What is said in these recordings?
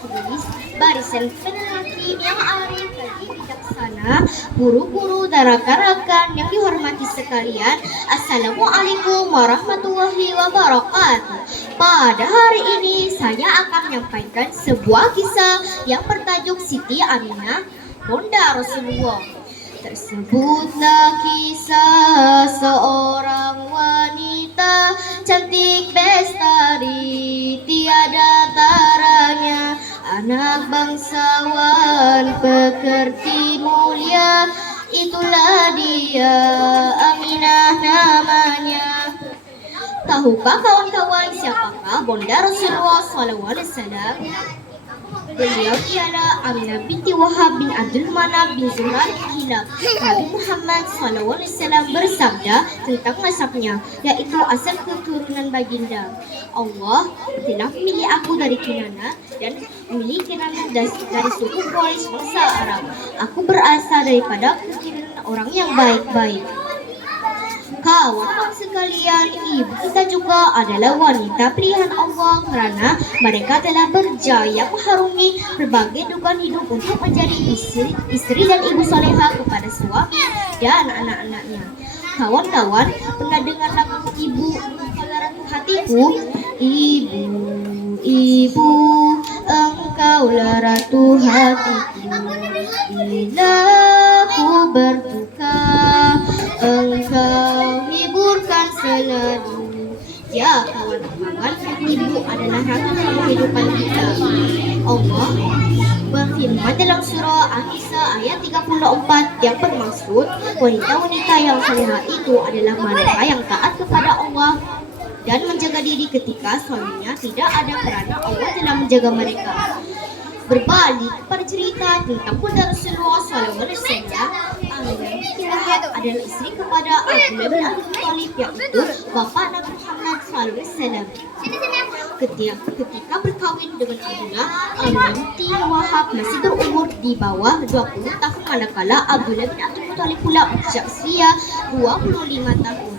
Tulis barisan peneliti yang arif lagi bijaksana, guru-guru dan rekan-rekan yang dihormati sekalian. Assalamualaikum warahmatullahi wabarakatuh. Pada hari ini saya akan menyampaikan sebuah kisah yang bertajuk Siti Aminah Bonda Rasulullah. Tersebutlah kisah seorang wanita cantik bestari tiada taranya, anak bangsawan pekerti mulia, itulah dia Aminah namanya. Tahukah kawan-kawan siapakah Bonda Rasulullah SAW? Beliau ialah Aminah binti Wahab bin Abdul Manaf bin Zuhra bin Hilal. Nabi Muhammad SAW bersabda tentang nasabnya, yaitu asal keturunan baginda. Allah telah memilih aku dari Kinana dan memilih Kinana dari suku Quraisy bangsa Arab. Aku berasal daripada keturunan orang yang baik-baik. Kawan-kawan sekalian, ibu kita juga adalah wanita pilihan Allah kerana mereka telah berjaya mengharungi berbagai dugaan hidup untuk menjadi istri dan ibu solehah kepada suami dan anak-anaknya. Kawan-kawan, pernah dengar lagu Ibu Engkaulah Ratu Hatiku? Ibu, ibu, engkaulah ratu hatiku. Bila ku berduka, engkau hiburkan selalu. Ya kawan-kawan, ibu adalah ratu dalam kehidupan kita. Allah berfirman dalam surah An-Nisa ayat 34 yang bermaksud wanita-wanita yang salihah itu adalah mereka yang taat kepada Allah dan menjaga diri ketika suaminya tidak ada kerana Allah telah menjaga mereka. Berbalik kepada cerita tentang Bonda Rasulullah SAW, Aminah binti Wahab adalah istri kepada Abdullah bin Abi Thalib, yaitu bapa Nabi Muhammad SAW. Ketika berkahwin dengan Abdullah, Aminah binti Wahab masih berumur di bawah 20 tahun, manakala Abdullah bin Abi Thalib pula berusia 25 tahun.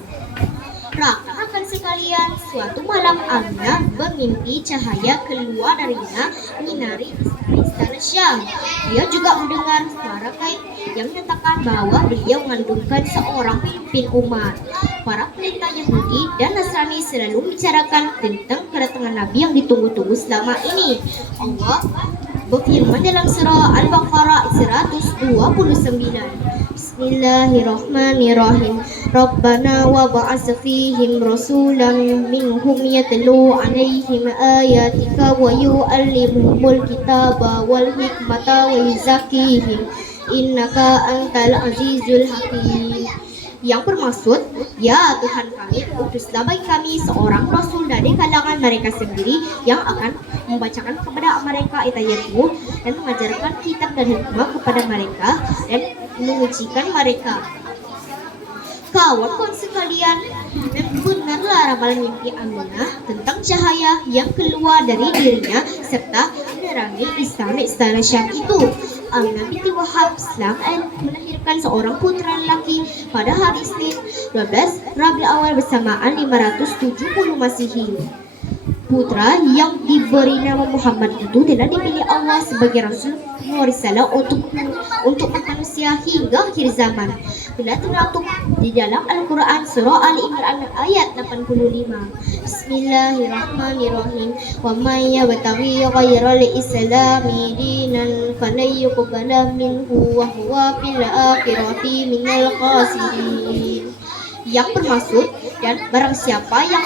Rakan-rakan sekalian, suatu malam Aminah bermimpi cahaya keluar darinya menyinari istana Syam. Dia juga mendengar suara gaib yang menyatakan bahwa beliau mengandungkan seorang pemimpin umat. Para pendeta Yahudi dan Nasrani selalu membicarakan tentang kedatangan Nabi yang ditunggu-tunggu selama ini. Allah berfirman dalam surah Al-Baqarah 129. Bismillahirrahmanirrahim. Rabbana wa ba'ats fihim rasulan minhum yatlu 'alaihim ayatika wa yu'allimuhumul kitaba wal hikmata wa yuzakkihim innaka antal azizul hakim. Yang bermaksud, ya Tuhan kami, utuslah bagi kami seorang rasul dari kalangan mereka sendiri yang akan membacakan kepada mereka ayat-ayat-Mu dan mengajarkan kitab dan hikmah kepada mereka dan mengujikan mereka. Kawan-kawan sekalian, benarlah ramalan mimpi Aminah tentang cahaya yang keluar dari dirinya serta menerangi istana-istana Syam itu. Aminah binti Wahab melahirkan seorang putra lelaki pada hari Isnin 12 Rabiul Awal bersamaan 570 Masehi. Putra yang diberi nama Muhammad itu telah dipilih Allah sebagai Rasul Risalah untuk manusia hingga akhir zaman. Telah termaktub di dalam Al-Quran surah Ali Imran ayat 85. Bismillahirrahmanirrahim. Wa may yabtaghi ghayral islami dinan falan yuqbala minhu wa huwa fil akhirati minal khasirin. Yang bermaksud, dan barang siapa yang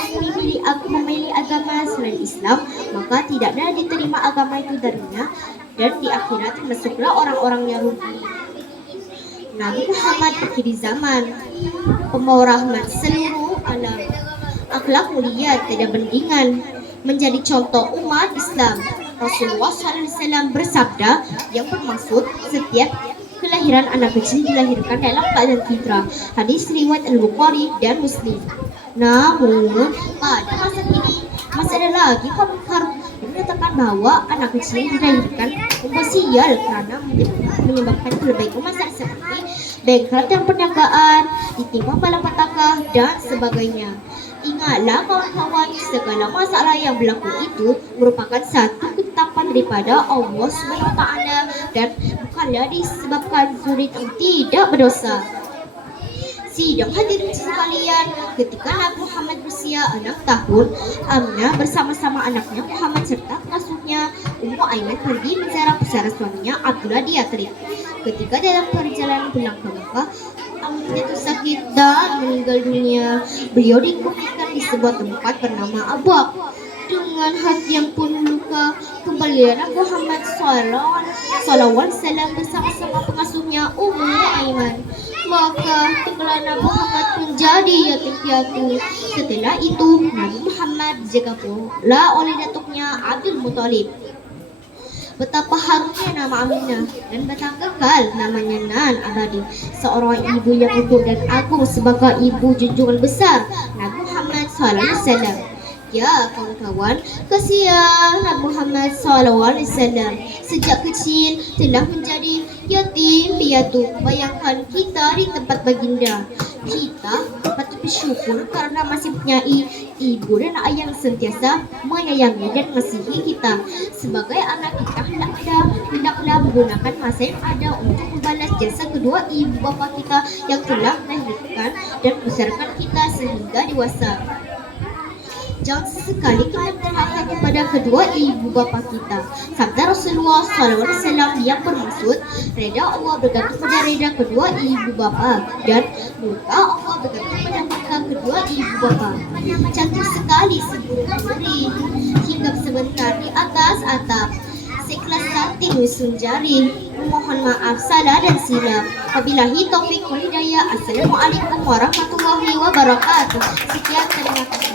memilih agama selain Islam, maka tidaklah diterima agama itu darinya, dan di akhirat masuklah orang-orang yang rugi. Nabi Muhammad akhir zaman, pembawa rahmat seluruh alam, akhlak mulia tidak bandingan, menjadi contoh umat Islam. Rasulullah SAW bersabda yang bermaksud setiap kelahiran anak kecil dilahirkan dalam keadaan fitrah. Hadis riwayat Al-Bukhari dan Muslim. Namun pada masa kini masih ada lagi kaum yang menyatakan bahwa anak kecil dilahirkan membuat sial karena menyebabkan perbaikan masalah seperti bengkel dan perniagaan, ditimbang malapetaka dan sebagainya. Ingatlah kawan-kawan, segala masalah yang berlaku itu merupakan satu ketetapan daripada Allah Subhanahu Wa Taala dan bukanlah disebabkan zuriat yang tidak berdosa. Sidang hadirin sekalian, ketika Nabi Muhammad berusia 6 tahun, Aminah bersama-sama anaknya Muhammad serta pengasuhnya Ummu Aiman pergi menziarah pusara suaminya Abdullah di Yathrib. Ketika dalam perjalanan pulang ke Mekah, Aminah jatuh sakit dan meninggal dunia. Beliau dikuburkan di sebuah tempat bernama Abwaq. Dengan hati yang penuh luka, kembali Nabi Muhammad SAW bersama-sama pengasuhnya Ummu Aiman. Maka tinggallah Nabi Muhammad menjadi yatim piatu. Setelah itu Nabi Muhammad dijaga pula oleh datuknya Abdul Muthalib. Betapa harumnya nama Aminah dan betapa kekal namanya nan abadi. Seorang ibu yang utuh dan agung sebagai ibu junjungan besar Nabi Muhammad SAW. Ya kawan-kawan, kasihan Nabi Muhammad SAW sejak kecil telah menjadi yatim piatu. Bayangkan kita di tempat baginda. Kita patut bersyukur karena masih mempunyai ibu dan ayah yang sentiasa menyayangi dan mengasihi kita. Sebagai anak kita hendaklah menggunakan masa yang ada untuk membalas jasa kedua ibu bapa kita yang telah melahirkan dan membesarkan kita sehingga dewasa. Jangan sesekali kita terhadap kepada kedua ibu bapa kita. Sabda Rasulullah SAW yang bermaksud reda Allah bergantung pada reda kedua ibu bapa dan murka Allah bergantung pada murka kedua ibu bapa. Cantik sekali sebelum berdiri hingga sebentar di atas atap. Seikhlas hati nusun jari. Mohon maaf salah dan silap. Wabillahi taufik wal hidayah. Assalamualaikum warahmatullahi wabarakatuh. Sekian, terima kasih.